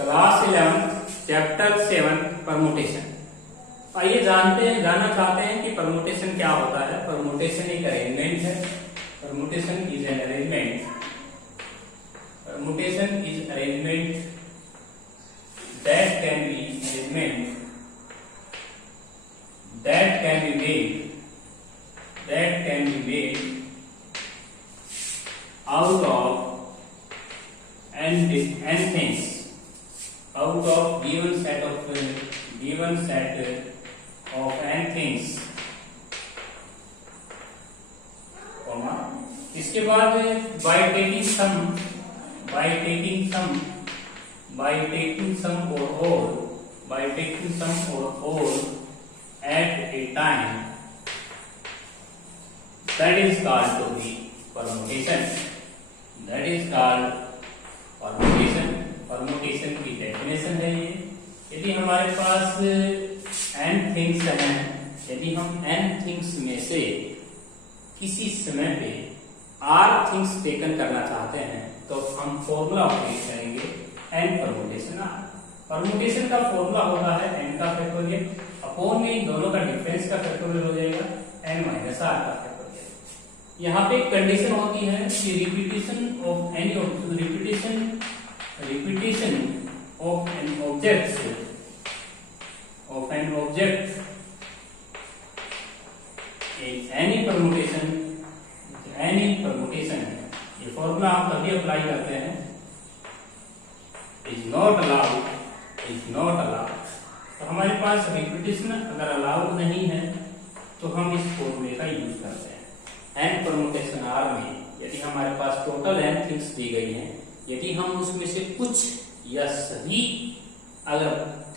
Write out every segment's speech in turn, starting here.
Class 11 chapter 7 permutation. आइए जानना चाहते हैं कि परमुटेशन क्या होता है। परमुटेशन एक अरेंजमेंट है। Permutation is an arrangement. Permutation is arrangement that can be made out of n things, out of given set of n things, इसके बाद by taking some or all at a time, that is called to be permutation. That is called permutation. Permutation की definition है ये। यदि हमारे पास n things हैं, यदि हम n थिंग्स में से किसी समय पे r थिंग्स टेकन करना चाहते हैं तो हम फॉर्मूला अप्लाई करेंगे n परमुटेशन r। परमुटेशन का फॉर्मूला होता है n का फैक्टोरियल अपॉन में दोनों का डिफरेंस का फैक्टोरियल हो जाएगा n माइनस r का फैक्टोरियल। यहाँ पे एक कंडीशन होती है कि repetition of an object any permutation ये फॉर्मूला हम कभी अप्लाई करते हैं इज नॉट अलाउड। तो हमारे पास रिपीटेशन अगर अलाउड नहीं है तो हम इस फॉर्मूले का यूज करते हैं। n परमुटेशन r में यदि हमारे पास टोटल n थिंग्स दी गई हैं, यदि हम उसमें से कुछ या सभी अगर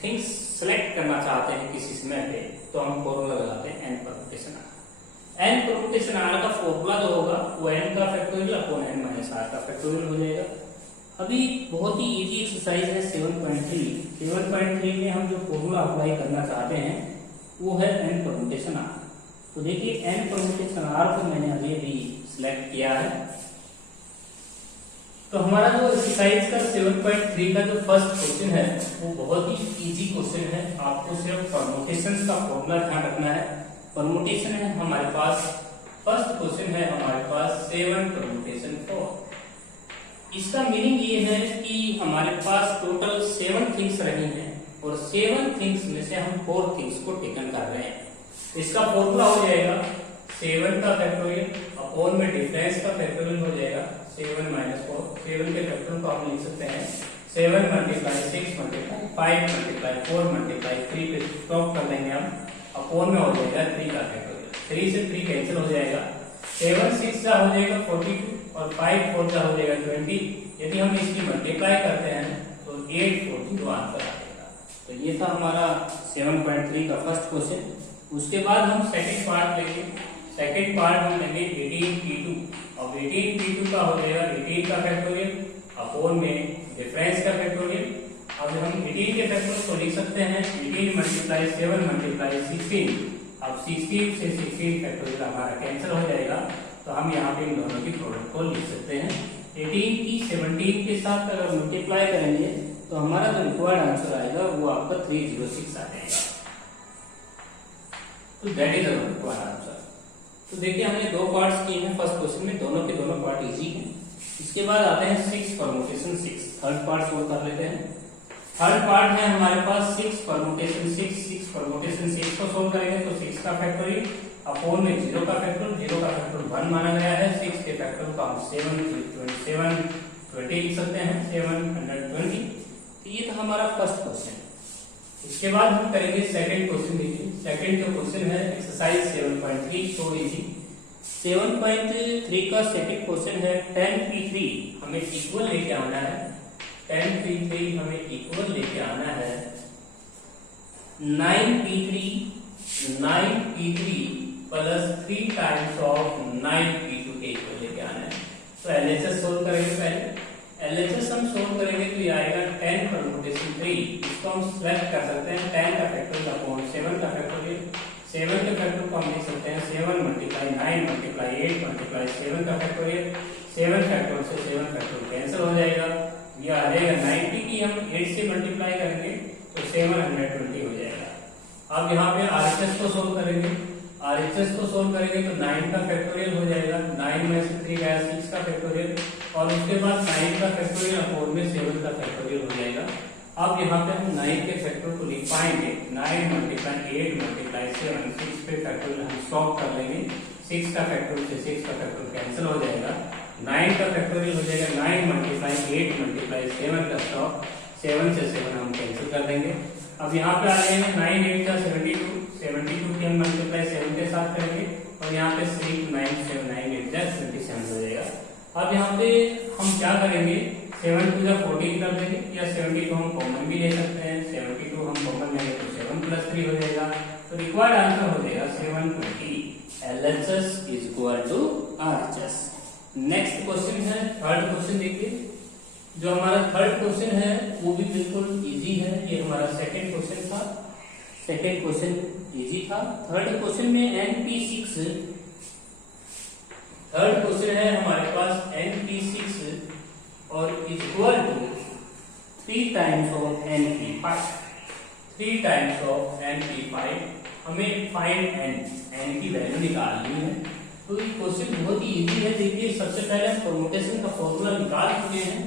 थिंग्स सेलेक्ट करना चाहते हैं किसी समय पे तो हम फॉर्मूला लगाते हैं n permutation r। n permutation r का फॉर्मूला जो होगा वो n का factorial upon n minus r का फैक्टोरियल हो जाएगा। अभी बहुत ही इजी एक्सरसाइज है 7.3 में हम जो फॉर्मूला अप्लाई करना चाहते हैं वो है n परमुटेशन r। तो देखिए n परमुटेशन r को मैंने अभी सिलेक्ट किया है। तो हमारा जो एक्सरसाइज का 7.3 का जो फर्स्ट क्वेश्चन है वो बहुत ही इजी क्वेश्चन है। आपको सिर्फ परमुटेशन का फॉर्मूला ध्यान रखना है। परमुटेशन है हमारे पास, फर्स्ट क्वेश्चन है हमारे पास 7 परमुटेशन 4। इसका मीनिंग ये है कि हमारे पास टोटल 7 थिंग्स रही हैं और 7 थिंग्स में से हम 4 थिंग्स को टेकन कर रहे हैं। इसका फॉर्मूला हो जाएगा 7 का फैक्टोरियल अपॉन में डिफरेंस का फैक्टोरियल हो जाएगा 7 माइनस 4। 7 के फैक्टोरियल को हम लिख सकते हैं 7 मल्टीप्लाई 6 मल्टीप्लाई 5 मल्टीप्लाई 4 मल्टीप्लाई 3 पे स्टॉप कर देंगे हम, अपॉन में हो जाएगा 3 का फैक्टोरियल। 3 से 3 कैंसिल हो जाएगा, 7 6 का हो जाएगा 42 और 5 4 का हो जाएगा 20। यदि हम इसकी मल्टीप्लाई करते हैं तो 842 आंसर आ जाएगा। तो ये था हमारा 7.3 का फर्स्ट क्वेश्चन। उसके बाद हम सेकंड पार्ट लेंगे। सेकंड पार्ट हम लेंगे 18p2। अब 18p2 का हो जाएगा 18 का फैक्टोरियल अपॉन में डिफरेंस का फैक्टोरियल। अब हम 18 के फैक्टोरियल को लिख सकते हैं 18 मल्टीप्लाई 7 मल्टीप्लाई 16। अब 16 से 16 फैक्टोरियल हमारा कैंसिल हो जाएगा तो हम यहाँ पे इन दोनों की प्रोडक्ट को लिख सकते हैं। 18 की 17 के साथ अगर मल्टीप्लाई करेंगे तो हमारा जो रिक्वायर्ड आंसर आएगा वो आपका 306 आ जाएगा। तो that is our required answer. तो देखिए हमने 2 पार्ट्स किए हैं फर्स्ट क्वेश्चन में, दोनों के दोनों पार्ट इजी हैं। इसके बाद आते हैं 6 परमुटेशन 6। थर्ड पार्ट सोल्व कर लेते हैं। थर्ड पार्ट है हमारे पास 6 परमुटेशन 6 परमुटेशन 6 को सोल्व करेंगे तो 6 का फैक्टोरियल अपॉन में 0 का फैक्टोरियल, 0 का फैक्टोरियल 1 माना गया है। 6 के फैक्टोरियल को हम 720 लिख सकते हैं 720। तो ये था हमारा फर्स्ट क्वेश्चन। इसके बाद हम करेंगे सेकंड क्वेश्चन। देखिए सेकंड जो क्वेश्चन है एक्सरसाइज 7.3 सो इजी। 7.3 का सेकंड क्वेश्चन है 10p3 हमें इक्वल लेके आना है। 10p3 हमें इक्वल लेके आना है 9p3 plus 3 times of 9p2 के इक्वल लेके आना है। तो एलएचएस सोल्व करेंगे पहले। एलएचएस हम सोल्व करेंगे तो ये आएगा 10 परमुटेशन 3। इसको हम सिलेक्ट कर सकते हैं 10 का फैक्टोरियल अपॉन 7 का फैक्टोरियल। 7 के फैक्टर को हम लिख सकते हैं 7 मल्टीप्लाई 9 मल्टीप्लाई 8 मल्टीप्लाई 7 का फैक्टोरियल। 7 फैक्टोरियल से 7 फैक्टोरियल कैंसिल हो जाएगा। ये आ जाएगा 90 की हम 8 से को सोल्व करेंगे। RHS को सोल्व करेंगे तो 9 का फैक्टोरियल हो जाएगा, 9 में से 3 गया 6 का फैक्टोरियल, और उसके बाद 9 का फैक्टोरियल अपॉन में 7 का फैक्टोरियल हो जाएगा। अब यहाँ पे हम 9 के फैक्टर को लिख पाएंगे, 9 मल्टीप्लाई 8 मल्टीप्लाई 7, 6 पे फैक्टोरियल हम सॉल्व कर लेंगे, 6 का फैक्टोरियल से 6 का फैक्टोरियल कैंसिल हो जाएगा, 9 का फैक्टोरियल हो जाएगा 9 मल्टीप्लाई 8 मल्टीप्लाई 7 का सॉल्व, 7 से 7 हम कैंसिल कर देंगे। अब यहाँ पे आ जाएंगे 9 8 का 72, 72 की हम मल्टीप्लाई 7 के साथ करेंगे, और यहाँ पे 3 9 7 9 8 जा 27 हो जाएगा। अब यहाँ पे हम क्या करेंगे, 7 टू जा 14 कर देंगे, या 72 हम कॉमन भी ले सकते हैं, 72 हम कॉमन लेंगे तो 7 प्लस 3 हो जाएगा, तो रिक्वायर्ड आंसर हो जाएगा 720। LHS is equal to RHS। Next question है, थर्ड क्वेश्चन देखिए। जो हमारा थर्ड क्वेश्चन है वो भी बिल्कुल इजी है, ये हमारा सेकंड क्वेश्चन था, सेकंड क्वेश्चन इजी था। थर्ड क्वेश्चन में NP6, थर्ड क्वेश्चन है हमारे पास NP6 और equal to 3 times of NP5, 3 times of NP5। हमें फाइंड n की वैल्यू निकालनी है। तो ये क्वेश्चन बहुत ही इजी है। देखिए सबसे पहले हम परमुटेशन का फॉर्मूला निकाल चुके हैं,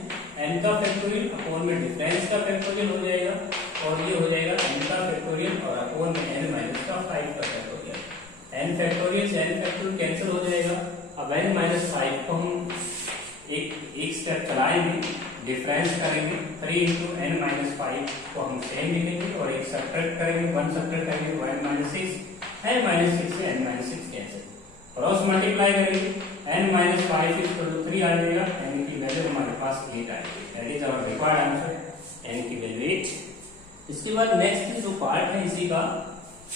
n का फैक्टोरियल अपॉन में डिफरेंस का फैक्टोरियल हो जाएगा, और ये हो जाएगा n का फैक्टोरियल और अपॉन में n माइनस का 5 का फैक्टोरियल। n फैक्टोरियल से n फैक्टोरियल कैंसिल हो जाएगा। अब n माइनस 5 को हम एक स्टेप चलाएंगे, डिफरेंस करेंगे, 3 इंटू n माइनस 5 को हम सेम लिखेंगे, और एक सब्ट्रैक्ट करेंगे, 1 सब्ट्रैक्ट करेंगे तो n माइनस 6, n माइनस 6 से n minus 6 cancel, cross multiply करेंगे, n माइनस 5 इक्वल टू 3 आ जाएगा, n की वैल्यू हमारे पास 8 आएगी, that is our required answer, n की वैल्यू 8। इसके बाद नेक्स्ट जो पार्ट है इसी का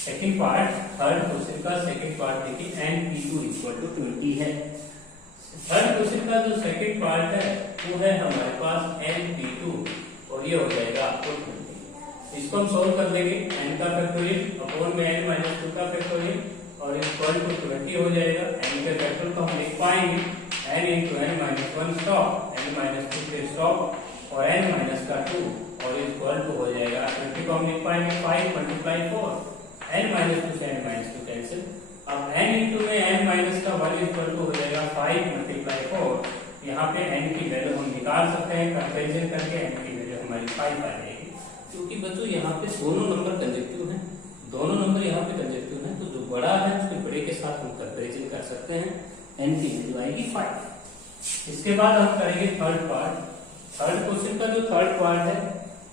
सेकंड पार्ट, थर्ड क्वेश्चन का सेकंड पार्ट देखिए, NP2 इक्वल टू 20 है। थर्ड क्वेश्चन का जो सेकंड पार्ट है वो है हमारे पास NP2, और ये हो जाएगा आपको 20। इसको हम सोल्व कर देंगे, n का फैक्टोरियल अपॉन में n माइनस 2 का फैक्टोरियल, और इक्वल टू 20 हो जाएगा। n के फैक्टर को हम लिख पाएंगे, n into n minus 1 stop, n minus 2 पे स्टॉप, और n माइनस का 2, और इक्वल टू हो जाएगा 20 को हम लिख पाएंगे 5 मल्टीप्लाई 4, n माइनस 2 से n माइनस 2 कैंसिल। अब n इंटू में n माइनस का 1 इक्वल टू हो जाएगा 5 मल्टीप्लाई 4। यहाँ पे n की वैल्यू हम निकाल सकते हैं, कंपेरिजन करके n की वैल्यू हमारी 5 आ जाएगी, क्योंकि बच्चों यहाँ पे दोनों नंबर कंजेक्टिव हैं, दोनों नंबर यहाँ पे कंजेक्टिव हैं, तो जो बड़ा है उसके बड़े के साथ हम कंपेरिजन कर सकते हैं, n की वैल्यू आएगी 5। इसके बाद हम करेंगे थर्ड पार्ट। थर्ड क्वेश्चन का जो थर्ड पार्ट है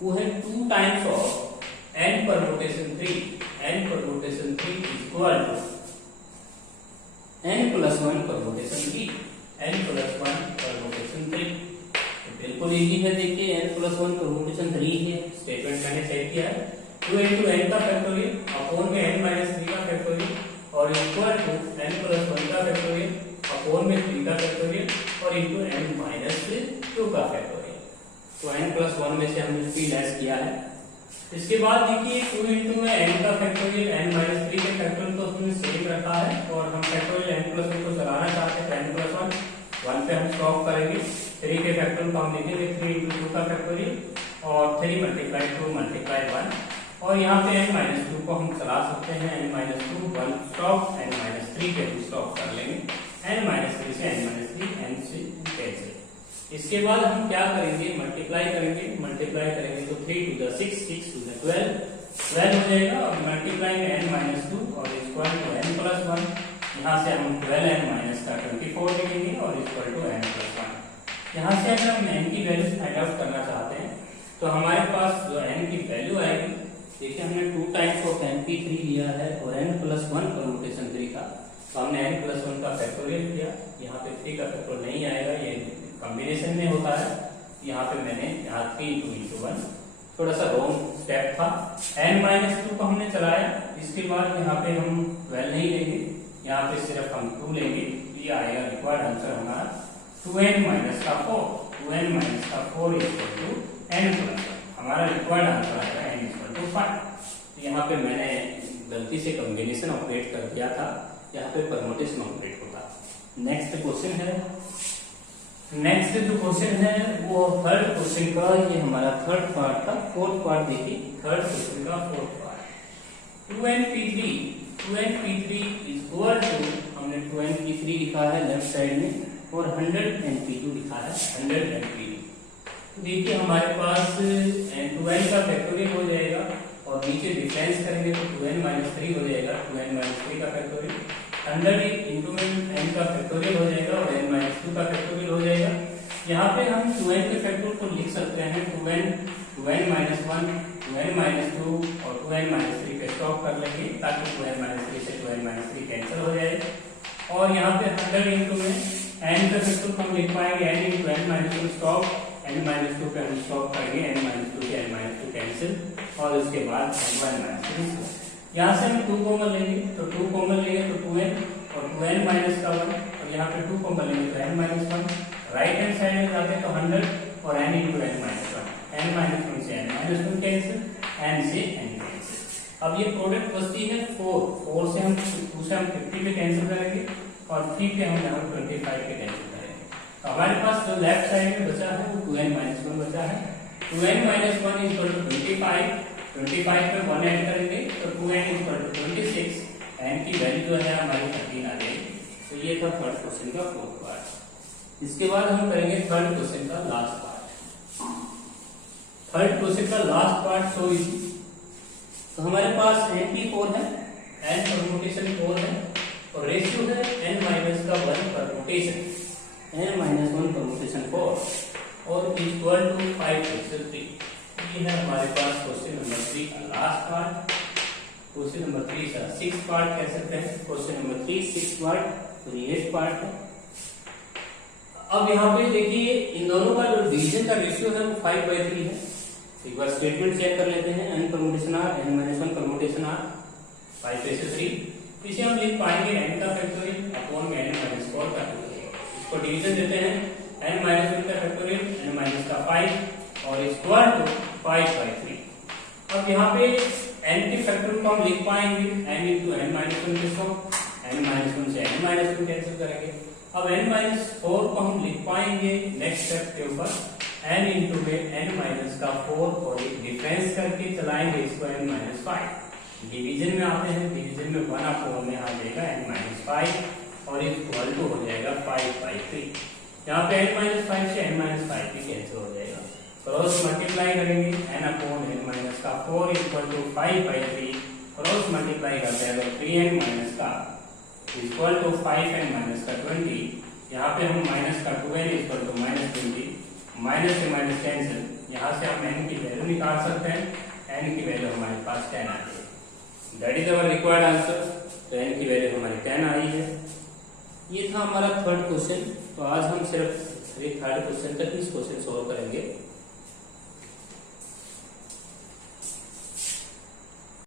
वो है 2 times of n permutation 3, n permutation 3 equal to n plus 1 permutation 3, n plus 1 permutation 3। बिल्कुल इजी है, देखिए n प्लस 1 परमुटेशन 3 है, स्टेटमेंट मैंने चेक किया है, 2 इंटू n का फैक्टोरियल अपॉन में n माइनस 3 का फैक्टोरियल, और इक्वल टू n प्लस 1 का फैक्टोरियल अपॉन में 3 का फैक्टोरियल, और इंटू n माइनस 2 का फैक्टोरियल। तो n प्लस 1 में से हमने 3 लेस किया है। इसके बाद देखिए 2 इंटू में n का फैक्टोरियल n माइनस 3 के फैक्टोरियल को उसने सेम रखा है, और हम फैक्टोरियल n प्लस 2 को चलाना चाहते हैं, n प्लस 1 पे हम स्टॉप करेंगे, 3 के फैक्टोरियल को हम लिखेंगे 3 इंटू 2 का फैक्टोरियल, और 3 मल्टीप्लाई 2 मल्टीप्लाई 1, और यहाँ पे n माइनस 2 को हम चला सकते हैं, n minus 2 1 stop, n minus 3 पे भी स्टॉप कर लेंगे, n माइनस 3 से n माइनस 3 n से कैंसिल। इसके बाद हम क्या करेंगे, मल्टीप्लाई करेंगे, मल्टीप्लाई करेंगे तो 3 टू द 6, 6 टू द 12, 12 हो जाएगा, और मल्टीप्लाई में n माइनस 2 और इक्वल टू n प्लस 1, यहाँ से हम 12n माइनस का 24 लिखेंगे, और इक्वल टू n प्लस 1। यहाँ से अगर हम n की वैल्यू फाइंड आउट करना चाहते हैं तो हमारे पास जो n की वैल्यू आएगी, देखिए हमने 2 टाइम्स ऑफ NP3 लिया है, और n प्लस 1 परमुटेशन 3 का, तो हमने n प्लस 1 का फैक्टोरियल किया, यहाँ पे 3 का फैक्टोरियल नहीं आएगा, ये कॉम्बिनेशन में होता है, यहाँ पे मैंने यहाँ 3 into 1 थोड़ा सा रॉन्ग स्टेप था। n माइनस 2 को हमने चलाया, इसके बाद यहाँ पे हम 12 नहीं लेंगे, यहाँ पे सिर्फ हम 2 लेंगे, ये आएगा रिक्वायर्ड आंसर हमारा 2n माइनस का 4, 2n माइनस का 4 इक्वल टू n प्लस 1, हमारा रिक्वायर्ड आंसर आएगा n इक्वल टू 5। यहाँ पे मैंने गलती से कॉम्बिनेशन ऑपरेट कर दिया था, यहाँ पे परमुटेशन ऑपरेट होता। नेक्स्ट क्वेश्चन है, नेक्स्ट जो क्वेश्चन है वो थर्ड क्वेश्चन का, ये हमारा थर्ड पार्ट का फोर्थ पार्ट देखिए, थर्ड क्वेश्चन का fourth part 2np3, 2np3 equal to, हमने 2np3 लिखा है लेफ्ट साइड में और 100np2 लिखा है 100np2। तो देखिए हमारे पास 2n का फैक्टोरियल हो जाएगा और नीचे डिफरेंस करेंगे तो 2n माइनस 3 हो जाएगा, 2n माइनस 3 का फैक्टोरियल, 100 इंटू n का फैक्टोरियल हो जाएगा और n माइनस 2 का फैक्टोरियल हो जाएगा। यहाँ पे हम 2n के फैक्टर को लिख सकते हैं 2n माइनस 1, 2n माइनस 2 और 2n माइनस 3 पे स्टॉप कर लेंगे ताकि 2n माइनस 3 से 2n माइनस 3 कैंसिल हो जाए। और यहाँ पे 100 इंटू में n का फैक्टर को हम लिख पाएंगे n into n minus 2 stop, n minus 2 पे हम स्टॉप करेंगे, n माइनस 2 से n माइनस 2 कैंसिल और उसके बाद n1 माइनस 3। यहाँ से हम 2 कॉमन लेंगे तो 2 कॉमन लेंगे तो 2n और 2n माइनस का 1 और यहाँ पे 2 कॉमन लेंगे तो n minus 1। Right hand side में जाते हैं तो 100 और n into n minus 1, n minus 1 से n माइनस 1 कैंसिल, n से n कैंसिल। अब ये प्रोडक्ट बचती है 4 से हम 2 से हम 50 पे कैंसिल करेंगे और 3 पे हम यहाँ 25 पे कैंसिल करेंगे। तो हमारे पास जो लेफ्ट साइड में बचा है वो 2n माइनस 1 बचा है। 2n माइनस 1 इक्वल टू 25 पे 1 ऐड करेंगे तो 2n इक्वल टू 26, n की वैल्यू जो है हमारी 13 आ जाएगी। तो ये था थर्ड क्वेश्चन का फोर्थ पार्ट। इसके बाद हम करेंगे थर्ड क्वेश्चन का लास्ट पार्ट। थर्ड क्वेश्चन का लास्ट पार्ट सो इजी। तो हमारे पास np4 है, n परमुटेशन 4 है और रेशियो है n माइनस का 1 परमुटेशन, n माइनस 1 परमुटेशन 4 और इक्वल टू 5/3। ये है हमारे पास क्वेश्चन नंबर 3 का लास्ट पार्ट। क्वेश्चन नंबर 3 का 6 पार्ट कह सकते हैं। क्वेश्चन नंबर 3 6 पार्ट, तो ये 8 पार्ट है। अब यहाँ पे देखिए इन दोनों का जो डिवीजन का रेशियो है वो 5/3 है। एक बार स्टेटमेंट चेक कर लेते हैं, n permutation r, n minus 1 permutation r, 5/3। इसे हम लिख पाएंगे n का फैक्टोरियल अपॉन में n माइनस 4 का फैक्टोरियल। इसको डिवीजन देते हैं n माइनस 1 का फैक्टोरियल n माइनस का 5 और इक्वल टू 5/3। अब यहाँ पे n के फैक्टोरियल को हम लिख पाएंगे n इंटू n माइनस 1 के साथ, n माइनस 1 से n माइनस 1 कैंसिल करेंगे। अब n माइनस 4 को हम लिख पाएंगे नेक्स्ट स्टेप के ऊपर n इंटू में n माइनस का 4 और एक डिफरेंस करके चलाएंगे इसको n माइनस 5। डिवीजन में आते हैं, डिवीजन में 1/4 में आ जाएगा n माइनस 5 और इक्वल टू हो जाएगा 5/3। यहाँ पे n माइनस 5 से n माइनस 5 भी कैंसिल हो जाएगा। क्रॉस मल्टीप्लाई करेंगे n अपॉन n माइनस का 4 इक्वल टू 5/3। क्रॉस मल्टीप्लाई करते हैं तो 3n माइनस का इक्वल टू 5n माइनस का 20। यहाँ पे हम माइनस का 2n equal to minus 20, minus से माइनस कैंसिल। यहाँ से हम n की वैल्यू निकाल सकते हैं, n की वैल्यू हमारे पास 10 आ जाएगी। That is our required answer. तो n की वैल्यू हमारी 10 आई है। ये था हमारा थर्ड क्वेश्चन। तो आज हम सिर्फ थर्ड क्वेश्चन तक इस क्वेश्चन सॉल्व करेंगे।